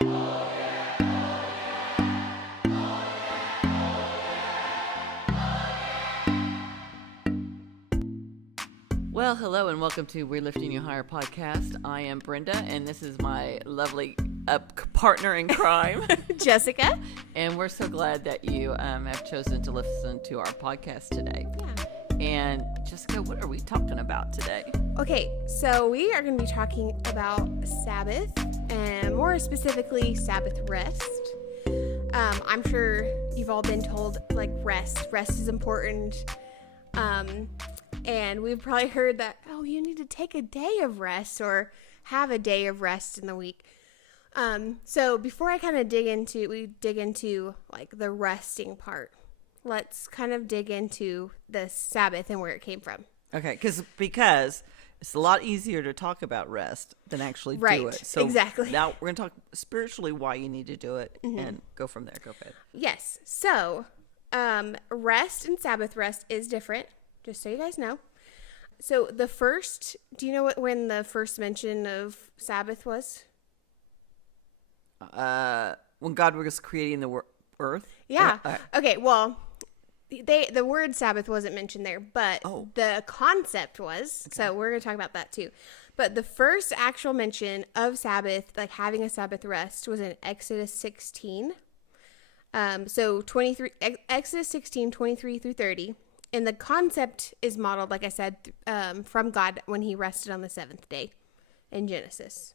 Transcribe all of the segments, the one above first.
Well, hello and welcome to We're Lifting You Higher podcast. I am Brenda, and this is my lovely partner in crime, Jessica. And we're so glad that you have chosen to listen to our podcast today. Yeah. And Jessica, what are we talking about today? Okay, so we are going to be talking about Sabbath, and more specifically, Sabbath rest. I'm sure you've all been told, like, rest is important. And we've probably heard that, oh, you need to take a day of rest or have a day of rest in the week. So before I kind of dig into like the resting part, let's kind of dig into the Sabbath and where it came from. Okay, because it's a lot easier to talk about rest than actually do it. So exactly. Now we're going to talk spiritually why you need to do it and go from there. Go ahead. Yes. So rest and Sabbath rest is different. Just so you guys know. So do you know when the first mention of Sabbath was? When God was creating the earth? Yeah. Okay, well, the word Sabbath wasn't mentioned there, but the concept was. Okay. So we're going to talk about that too. But the first actual mention of Sabbath, like having a Sabbath rest, was in Exodus 16. So Exodus 16, 23 through 30. And the concept is modeled, like I said, from God when he rested on the seventh day in Genesis.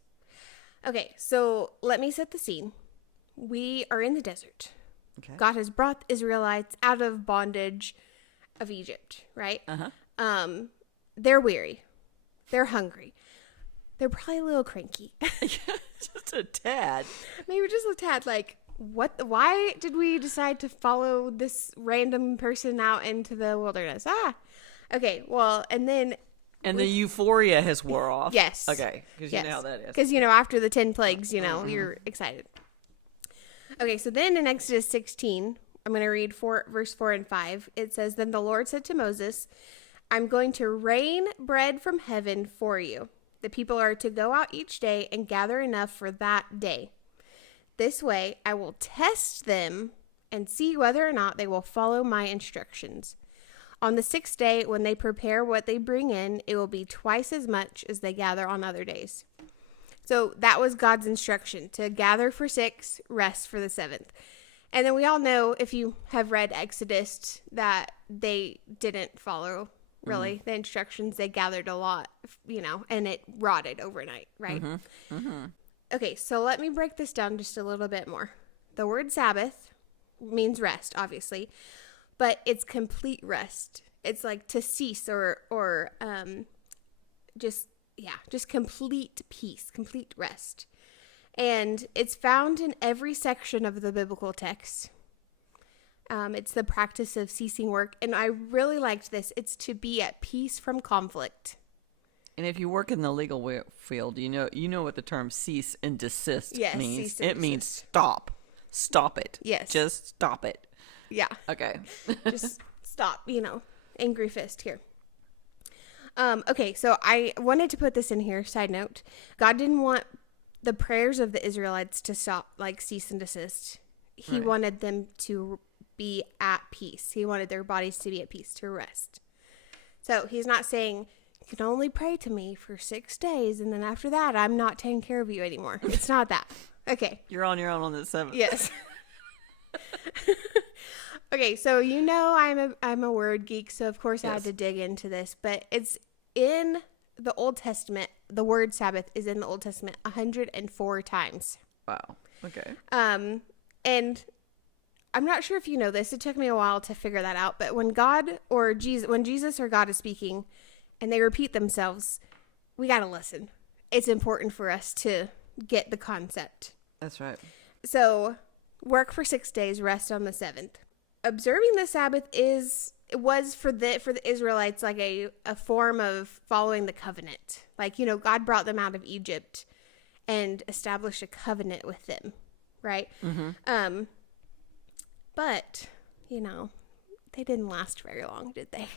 Okay, so let me set the scene. We are in the desert. Okay. God has brought the Israelites out of bondage of Egypt, right? Uh-huh. They're weary. They're hungry. They're probably a little cranky. Just a tad. Maybe just a tad, like, why did we decide to follow this random person out into the wilderness? Okay, well, and then... And the euphoria has wore off. Yes. Okay, because you know how that is. Because, after the 10 plagues, you're excited. Okay, so then in Exodus 16, I'm going to read verse 4 and 5. It says, Then the Lord said to Moses, I'm going to rain bread from heaven for you. The people are to go out each day and gather enough for that day. This way, I will test them and see whether or not they will follow my instructions. On the sixth day, when they prepare what they bring in, it will be twice as much as they gather on other days. So that was God's instruction, to gather for 6, rest for the 7th. And then we all know, if you have read Exodus, that they didn't follow, really, the instructions. They gathered a lot, and it rotted overnight, right? Mm-hmm. Mm-hmm. Okay, so let me break this down just a little bit more. The word Sabbath means rest, obviously, but it's complete rest. It's like to cease or just complete peace, complete rest. And it's found in every section of the biblical text. It's the practice of ceasing work, and I really liked this. It's to be at peace from conflict. And if you work in the legal field, you know what the term cease and desist means. It means stop. Stop it. Yes. Just stop it. Yeah. Okay. Just stop, angry fist here. Okay, so I wanted to put this in here, side note. God didn't want the prayers of the Israelites to stop, like cease and desist. He wanted them to be at peace. He wanted their bodies to be at peace, to rest. So he's not saying... You can only pray to me for 6 days, and then after that, I'm not taking care of you anymore. It's not that. Okay. You're on your own on the 7th. Yes. Okay, so I'm a word geek, so of course I had to dig into this, but it's in the Old Testament. The word Sabbath is in the Old Testament 104 times. Wow. Okay. And I'm not sure if you know this. It took me a while to figure that out, but when Jesus or God is speaking, and they repeat themselves, we got to listen. It's important for us to get the concept. That's right. So, work for 6 days, rest on the 7th. Observing the Sabbath was for the Israelites like a form of following the covenant. Like, God brought them out of Egypt and established a covenant with them, right? Mm-hmm. But, they didn't last very long, did they?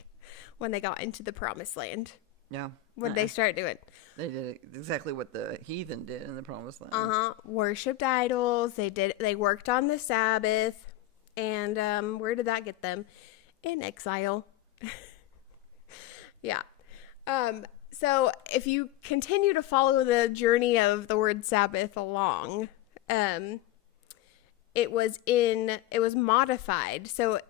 When they got into the promised land. Yeah. What did they start doing? They did exactly what the heathen did in the Promised Land. Worshipped idols. They worked on the Sabbath. And where did that get them? In exile. Yeah. So if you continue to follow the journey of the word Sabbath along, it was modified. So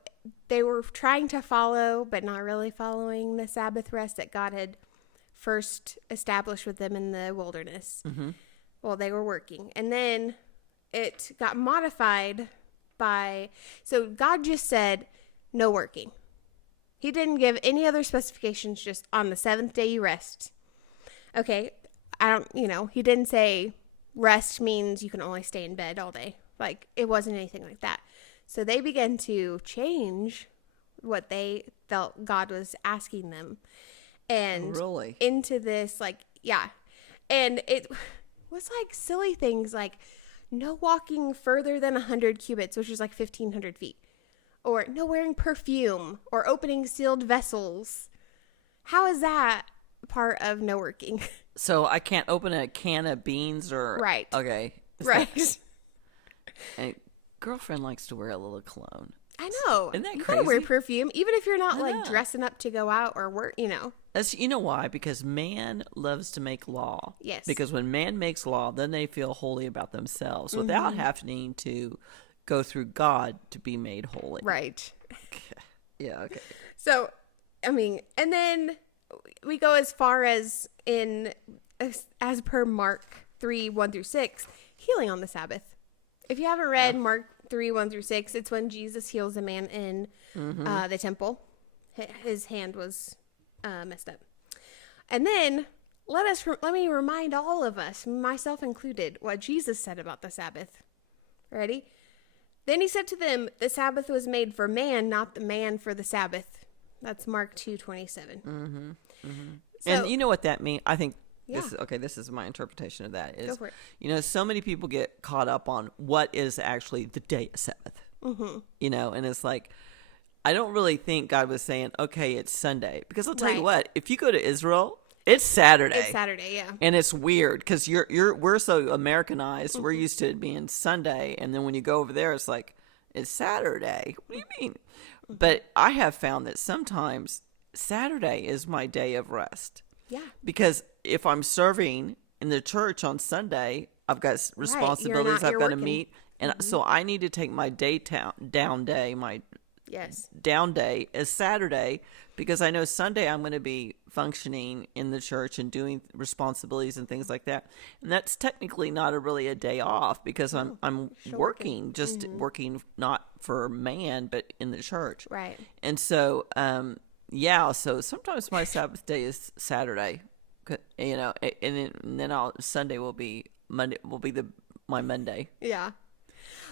they were trying to follow, but not really following the Sabbath rest that God had first established with them in the wilderness. Mm-hmm. Well, they were working. And then it got modified so God just said, no working. He didn't give any other specifications, just on the seventh day you rest. Okay, he didn't say rest means you can only stay in bed all day. Like, it wasn't anything like that. So they began to change what they felt God was asking them. And really? Into this, and it was like silly things like no walking further than 100 cubits, which is like 1,500 feet, or no wearing perfume, or opening sealed vessels. How is that part of no working? So I can't open a can of beans or... Right. Okay. Right. And girlfriend likes to wear a little cologne. I know. Isn't that you crazy? gotta wear perfume, even if you're not dressing up to go out or work, That's, you know why? Because man loves to make law. Yes. Because when man makes law, then they feel holy about themselves without having to go through God to be made holy. Right. Yeah, okay. So, and then we go as far as as per Mark 3:1-6, healing on the Sabbath. If you haven't read Mark 3:1-6, it's when Jesus heals a man in the temple. His hand was messed up. And then let me remind all of us, myself included, what Jesus said about the Sabbath. Ready? Then he said to them, the Sabbath was made for man, not the man for the Sabbath. That's Mark 2:27. Mm-hmm. Mm-hmm. So, and you know what that means? I think yeah. This is my interpretation of that. Is, go for it. So many people get caught up on what is actually the day of Sabbath. Mm-hmm. And it's like, I don't really think God was saying, okay, it's Sunday. Because I'll tell you what, if you go to Israel, it's Saturday. It's Saturday, yeah. And it's weird because we're so Americanized. Mm-hmm. We're used to it being Sunday. And then when you go over there, it's like, it's Saturday. What do you mean? Mm-hmm. But I have found that sometimes Saturday is my day of rest. Yeah. Because if I'm serving in the church on Sunday, I've got responsibilities I've got to meet. And so I need to take my down day as Saturday, because I know Sunday I'm going to be functioning in the church and doing responsibilities and things like that. And that's technically not really a day off, because I'm working, just working not for man, but in the church. Right. And so, so sometimes my Sabbath day is Saturday, and then Sunday will be my Monday. Yeah.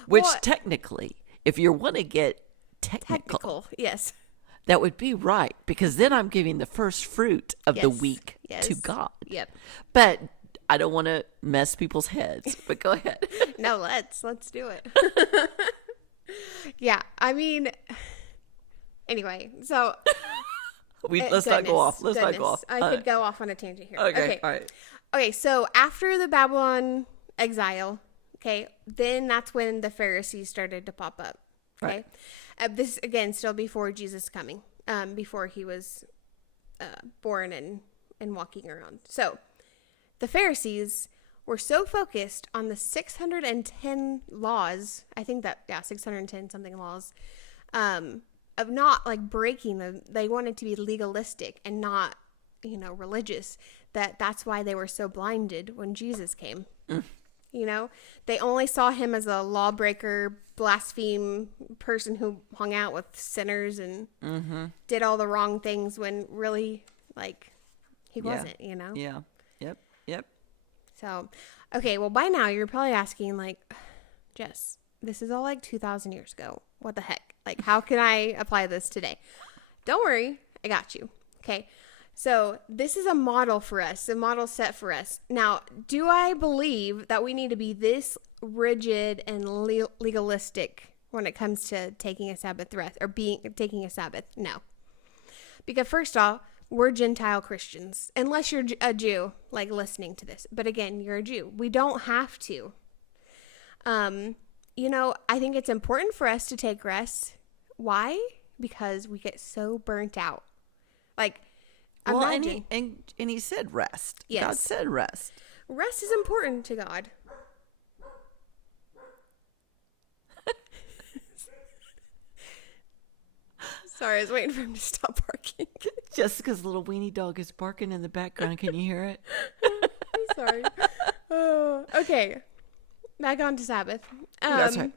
Which technically, if you want to get technical, yes, that would be right, because then I'm giving the first fruit of the week to God. Yep. But I don't want to mess people's heads. But go ahead. No, let's do it. Yeah, anyway, so let's not go off. Let's not go off. I could go off on a tangent here. Okay. All right. Okay, so after the Babylon exile, then that's when the Pharisees started to pop up. Okay. Right. This, again, still before Jesus coming, before he was born and walking around. So the Pharisees were so focused on the 610 laws, 610 something laws, of not breaking them. They wanted to be legalistic and not, religious. That's why they were so blinded when Jesus came. They only saw him as a lawbreaker, blaspheme person who hung out with sinners and did all the wrong things, when really, he wasn't, Yeah. Yep. So, okay, well, by now you're probably asking, Jess, this is all 2,000 years ago. What the heck? How can I apply this today? Don't worry. I got you. Okay. So this is a model for us, a model set for us. Now, do I believe that we need to be this rigid and legalistic when it comes to taking a Sabbath rest or taking a Sabbath? No. Because first off, we're Gentile Christians, unless you're a Jew, like listening to this. But again, you're a Jew. We don't have to. You know, I think it's important for us to take rest. Why? Because we get so burnt out. Like, well, imagine. And he said rest. Yes. God said rest. Rest is important to God. Sorry, I was waiting for him to stop barking. Jessica's little weenie dog is barking in the background. Can you hear it? I'm sorry. Oh, okay. Back on to Sabbath. That's right.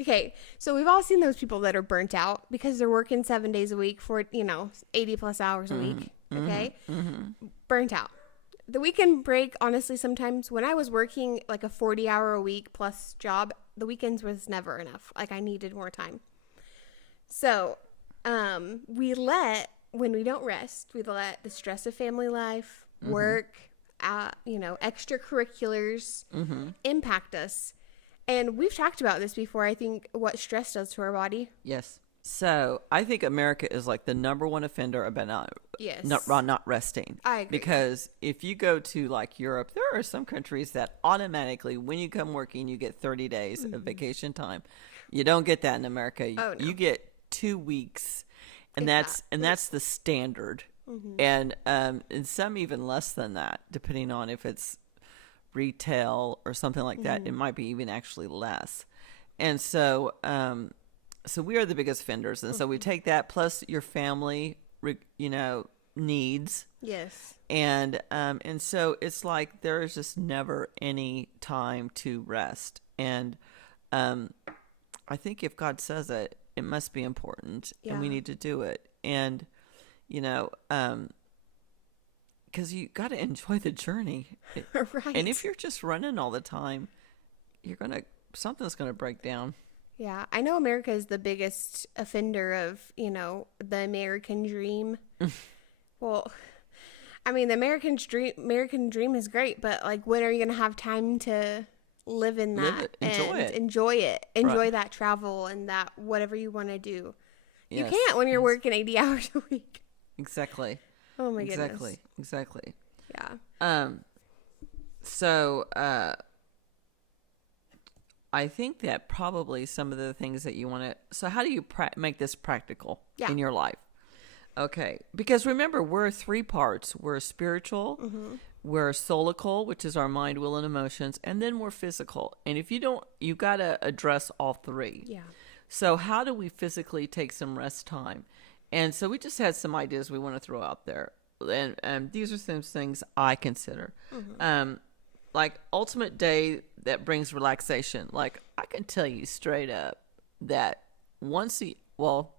Okay, so we've all seen those people that are burnt out because they're working 7 days a week for, 80 plus hours a week. Okay? Burnt out. The weekend break, honestly, sometimes when I was working like a 40-hour-a-week plus job, the weekends was never enough. Like, I needed more time. So, when we don't rest, we let the stress of family life, work, extracurriculars impact us. And we've talked about this before, I think, what stress does to our body. Yes. So I think America is like the number one offender about not resting. I agree. Because if you go to like Europe, there are some countries that automatically, when you come working, you get 30 days of vacation time. You don't get that in America. Oh, no. You get 2 weeks, and that's the standard. And some even less than that, depending on if it's retail or something like that. It might be even actually less. And so so we are the biggest offenders, and so we take that plus your family needs. Yes. And so it's like there's just never any time to rest. And I think if God says it, it must be important, and we need to do it. And because you got to enjoy the journey. Right. And if you're just running all the time, something's gonna break down. Yeah, I know America is the biggest offender of, the American dream. Well, I mean, the American dream is great, but like, when are you gonna have time to live in that enjoy it, right. That travel and that whatever you want to do? Yes. You can't when you're working 80 hours a week. Exactly. Oh my goodness. Exactly. Yeah. So I think that probably some of the things that you want to. So how do you make this practical in your life? Okay, because remember, we're 3 parts. We're spiritual, we're soulical, which is our mind, will, and emotions, and then we're physical. And if you don't, you got to address all 3. Yeah. So how do we physically take some rest time? And so we just had some ideas we want to throw out there. And these are some things I consider. Like ultimate day that brings relaxation. Like, I can tell you straight up that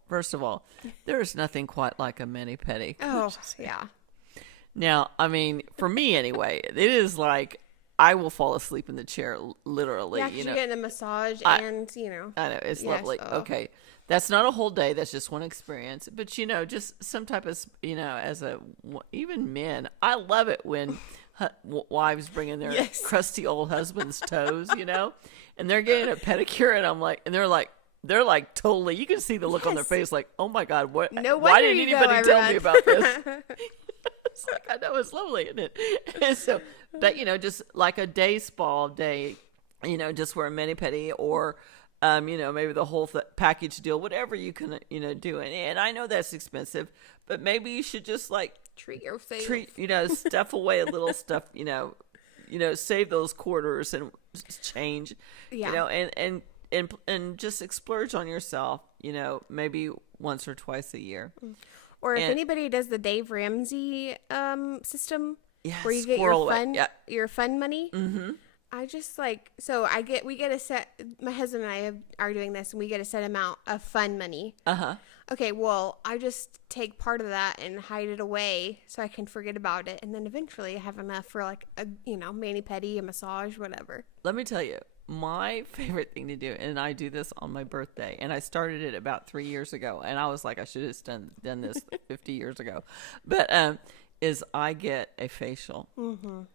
first of all, there is nothing quite like a mani-pedi. Oh, yeah. Now, I mean, for me anyway, it is like I will fall asleep in the chair, literally. Yeah, you're getting a massage and. I know, it's lovely. Oh. Okay. That's not a whole day. That's just one experience. But, just some type of, even men, I love it when wives bring in their crusty old husband's toes, and they're getting a pedicure, and I'm like, and they're like totally, you can see the look on their face like, oh my God, why didn't anybody tell me about this? It's like, I know, it's lovely, isn't it? And so, but, just like a day spa day, just wear a mani-pedi or, maybe the whole package deal, whatever you can, do. And I know that's expensive, but maybe you should just like treat yourself, stuff away a little stuff, save those quarters and change, and just splurge on yourself, maybe once or twice a year. Or if anybody does the Dave Ramsey system, where you get your fun money. I just we get a set, my husband and I are doing this, and we get a set amount of fun money. Okay, well, I just take part of that and hide it away so I can forget about it. And then eventually I have enough for like a, mani-pedi, a massage, whatever. Let me tell you, my favorite thing to do, and I do this on my birthday, and I started it about 3 years ago, and I was like, I should have done this 50 years ago. But, is I get a facial. Oh.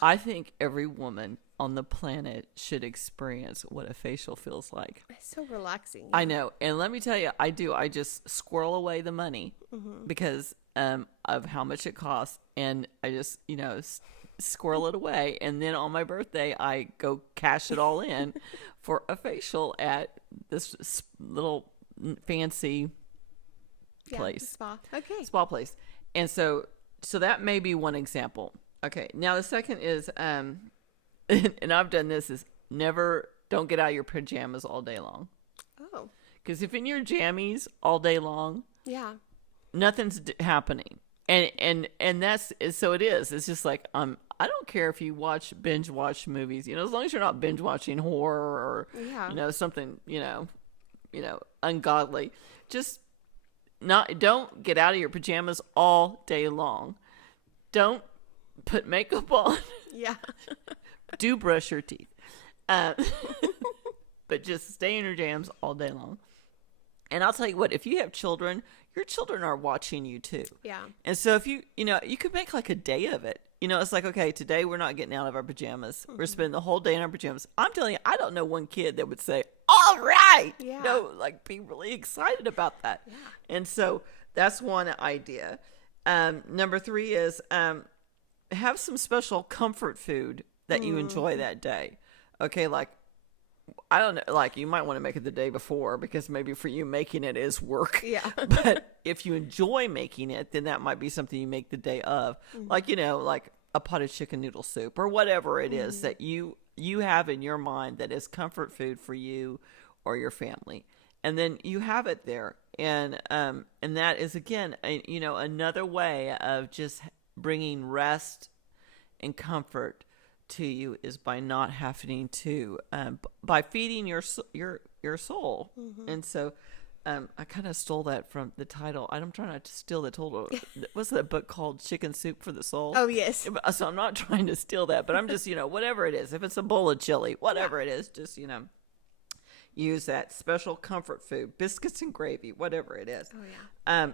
I think every woman on the planet should experience what a facial feels like. It's so relaxing. I know. And let me tell you, I just squirrel away the money because of how much it costs, and I just, squirrel it away. And then on my birthday, I go cash it all in for a facial at this little fancy place. Spa. Okay. Spa place. And so that may be one example. Okay. Now the second is, and I've done this, is don't get out of your pajamas all day long. Oh. Because if in your jammies all day long, yeah, nothing's happening. And that's, so it is. It's just like, I don't care if you binge watch movies, as long as you're not binge watching horror or, something, ungodly. Just don't get out of your pajamas all day long. Don't put makeup on. Yeah. Do brush your teeth. But just stay in your jams all day long. And I'll tell you what, if you have children, your children are watching you too. Yeah. And so if you could make like a day of it. It's like, okay, today we're not getting out of our pajamas. Mm-hmm. We're spending the whole day in our pajamas. I'm telling you, I don't know one kid that would say, all right. Yeah. Like be really excited about that. Yeah. And so that's one idea. Number 3 is have some special comfort food that you enjoy that day. Okay, like, I don't know, like you might want to make it the day before because maybe for you making it is work. Yeah. But if you enjoy making it, then that might be something you make the day of. Mm-hmm. Like, like a pot of chicken noodle soup or whatever it is that you have in your mind that is comfort food for you or your family. And then you have it there. And that is, again, another way of just bringing rest and comfort to you is by not having to by feeding your soul. Mm-hmm. And so I kind of stole that from the title. I'm trying not to steal the title. What's that book called? Chicken Soup for the Soul? Oh, yes. So I'm not trying to steal that, but I'm just, whatever it is, if it's a bowl of chili, whatever it is, just, use that special comfort food, biscuits and gravy, whatever it is. Oh, yeah.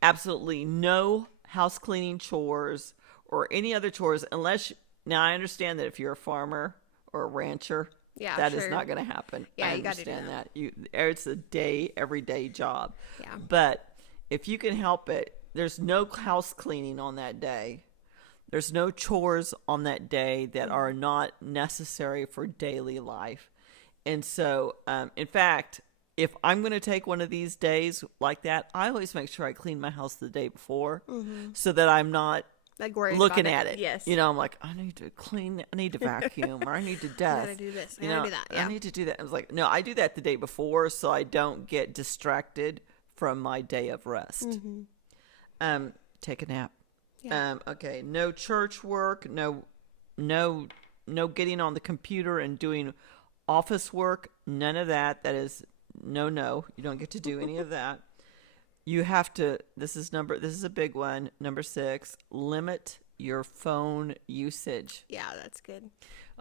Absolutely no house cleaning chores or any other chores unless now, I understand that if you're a farmer or a rancher, that is not going to happen. Yeah, I understand that. It's a everyday job. Yeah. But if you can help it, there's no house cleaning on that day. There's no chores on that day that are not necessary for daily life. And so, in fact, if I'm going to take one of these days like that, I always make sure I clean my house the day before so that I'm not like looking at it. Yes. I'm like, I need to clean, I need to vacuum, or I need to dust. I gotta do this. I gotta do that. Yeah. I need to do that. I was like, no, I do that the day before so I don't get distracted from my day of rest. Mm-hmm. Take a nap. Yeah. Okay. No church work. No getting on the computer and doing office work. None of that. That is no. You don't get to do any of that. You have to, this is a big one, number 6, limit your phone usage. Yeah, that's good.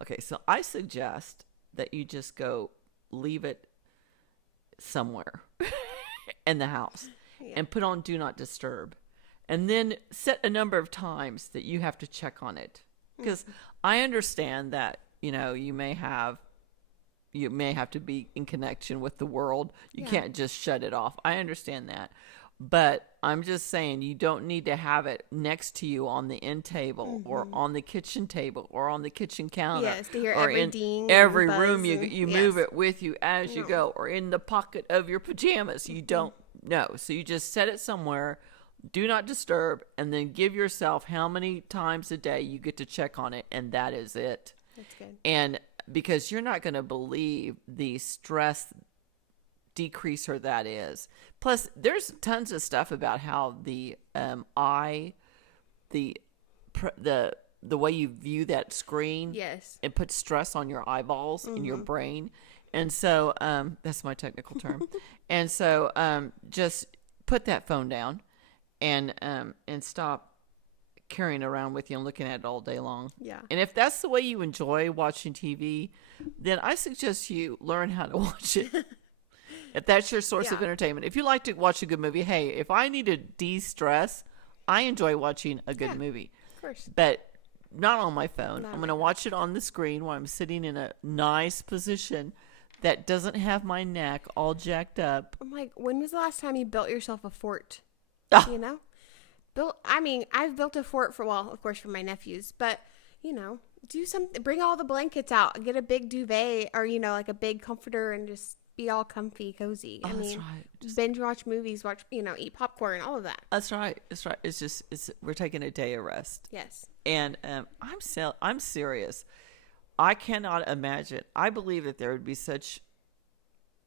Okay, so I suggest that you just go leave it somewhere in the house and put on Do Not Disturb. And then set a number of times that you have to check on it. Because I understand that, you may have to be in connection with the world. You can't just shut it off. I understand that. But I'm just saying you don't need to have it next to you on the end table or on the kitchen table or on the kitchen counter. Yes, to hear every ding. Every room you move it with you as you go, or in the pocket of your pajamas. You don't know. So you just set it somewhere, Do Not Disturb, and then give yourself how many times a day you get to check on it, and that is it. That's good. And because you're not going to believe the stress decreaser that is. Plus, there's tons of stuff about how the way you view that screen, it puts stress on your eyeballs and your brain. And so that's my technical term. And so just put that phone down and stop carrying it around with you and looking at it all day long. Yeah. And if that's the way you enjoy watching TV, then I suggest you learn how to watch it. If that's your source of entertainment. If you like to watch a good movie, hey, if I need to de-stress, I enjoy watching a good movie. Of course. But not on my phone. I'm going to watch it on the screen while I'm sitting in a nice position that doesn't have my neck all jacked up. I'm like, when was the last time you built yourself a fort? I've built a fort of course for my nephews, but do something, bring all the blankets out, get a big duvet or, like a big comforter and just be all comfy, cozy. Oh, that's right. Just binge watch movies, eat popcorn, all of that. That's right. That's right. We're taking a day of rest. Yes. And I'm serious. I cannot imagine. I believe that there would be such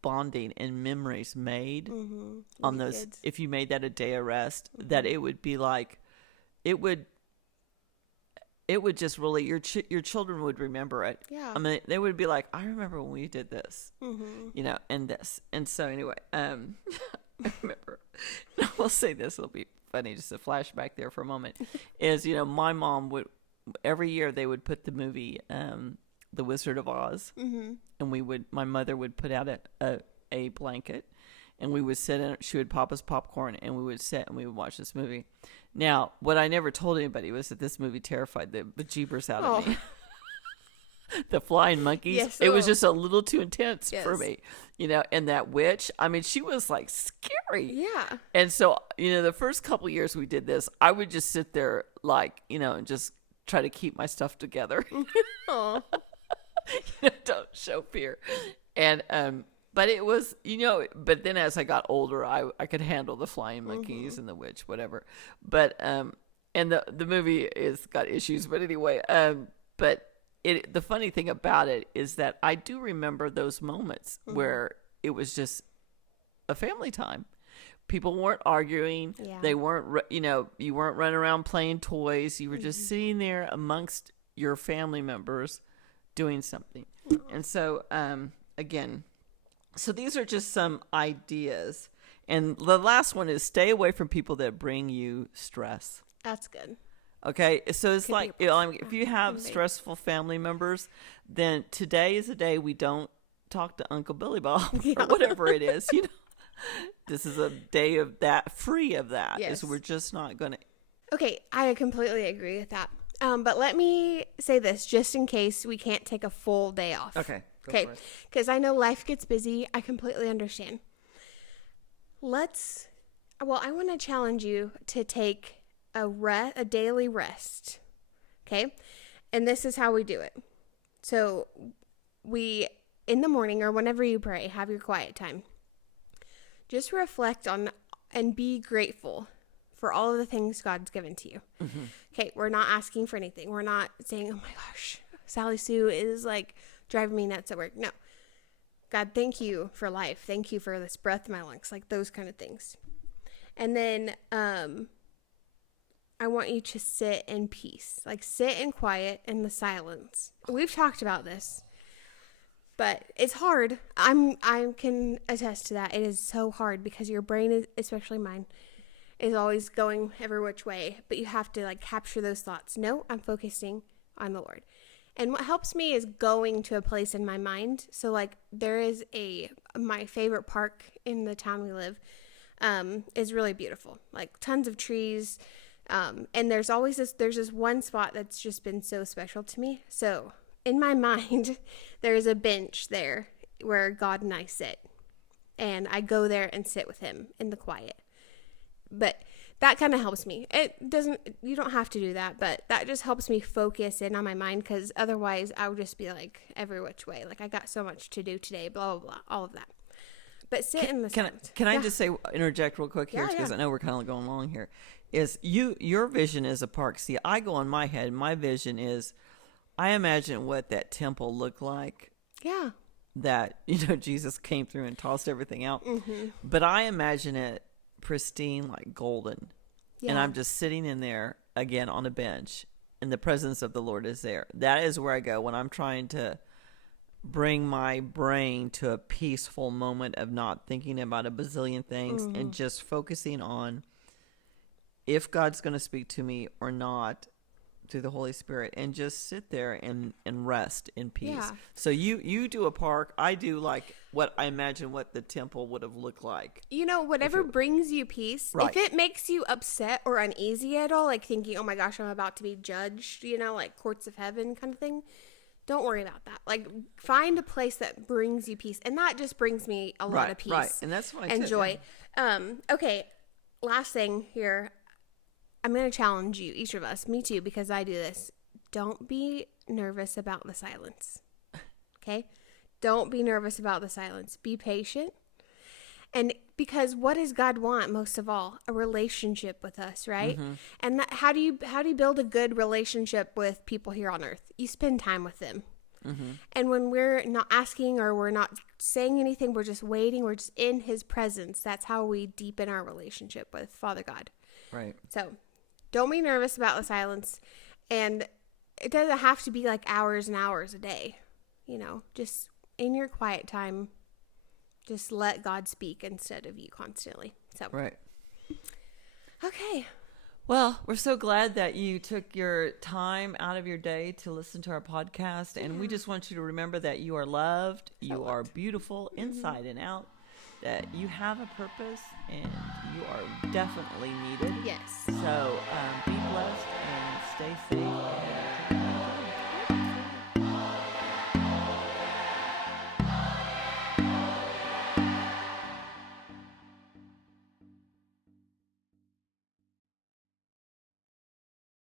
bonding and memories made on those kids. If you made that a day of rest, that it would be like, it would just really, your children would remember it. Yeah. I mean, they would be like, I remember when we did this, and this. And so anyway, I remember, I'll say this, it'll be funny, just a flashback there for a moment, is, my mom would, every year they would put the movie, The Wizard of Oz, and my mother would put out a blanket, and we would sit in, she would pop us popcorn, and we would sit and we would watch this movie. Now, what I never told anybody was that this movie terrified the bejeebers out of me. The flying monkeys. Yes, it was just a little too intense for me, and that witch, I mean, she was like scary. Yeah. And so, the first couple of years we did this, I would just sit there like, and just try to keep my stuff together. Don't show fear. And, but it was, but then as I got older, I could handle the flying monkeys and the witch, whatever. But, and the movie is got issues, but anyway, but the funny thing about it is that I do remember those moments where it was just a family time. People weren't arguing. Yeah. They weren't, you weren't running around playing toys. You were just sitting there amongst your family members doing something. And so, again, so these are just some ideas. And the last one is stay away from people that bring you stress. That's good. Okay. So it's like, if you have stressful family members, then today is a day we don't talk to Uncle Billy Bob or whatever it is, This is a day of that, free of that. Yes. We're just not going to. Okay. I completely agree with that. But let me say this, just in case we can't take a full day off. Okay. Okay. Because I know life gets busy. I completely understand. I want to challenge you to take a daily rest. Okay. And this is how we do it. So in the morning or whenever you pray, have your quiet time. Just reflect on and be grateful for all of the things God's given to you. Okay, we're not asking for anything. We're not saying, oh my gosh, Sally Sue is like driving me nuts at work. No. God, thank you for life. Thank you for this breath in my lungs, like those kind of things. And then I want you to sit in peace, like sit in quiet in the silence. We've talked about this. But it's hard. I can attest to that. It is so hard because your brain is, especially mine, is always going every which way. But you have to capture those thoughts. No, I'm focusing on the Lord. And what helps me is going to a place in my mind. So there is my favorite park in the town we live is really beautiful. Tons of trees. And there's this one spot that's just been so special to me. So in my mind, there's a bench there where God and I sit. And I go there and sit with him in the quiet. But that kind of helps me. You don't have to do that, but that just helps me focus in on my mind, because otherwise I would just be every which way. I got so much to do today, blah, blah, blah, all of that. But sit in the silence. Can I just interject real quick here, because I know we're kind of going along here, is your vision is a park. See, I go in my head, my vision is, I imagine what that temple looked like. Yeah. That, Jesus came through and tossed everything out. Mm-hmm. But I imagine it pristine, golden. Yeah. And I'm just sitting in there, again, on a bench, and the presence of the Lord is there. That is where I go when I'm trying to bring my brain to a peaceful moment of not thinking about a bazillion things and just focusing on if God's going to speak to me or not, through the Holy Spirit, and just sit there and rest in peace. Yeah. So you do a park. I do what I imagine what the temple would have looked like. Whatever brings you peace. Right. If it makes you upset or uneasy at all, thinking, oh my gosh, I'm about to be judged, courts of heaven kind of thing, don't worry about that. Find a place that brings you peace. And that just brings me a lot of peace. Right. And that's what I joy. Yeah. Okay. Last thing here. I'm going to challenge you, each of us, me too, because I do this. Don't be nervous about the silence. Okay? Don't be nervous about the silence. Be patient. And because what does God want most of all? A relationship with us, right? Mm-hmm. And how do you build a good relationship with people here on earth? You spend time with them. Mm-hmm. And when we're not asking or we're not saying anything, we're just waiting, we're just in his presence. That's how we deepen our relationship with Father God. Right. So don't be nervous about the silence. And it doesn't have to be like hours and hours a day. You know, just in your quiet time, just let God speak instead of you constantly. So right. Okay. Well, we're so glad that you took your time out of your day to listen to our podcast. And we just want you to remember that you are loved. You are beautiful inside and out. That you have a purpose and you are definitely needed. Yes. So be blessed and stay safe. And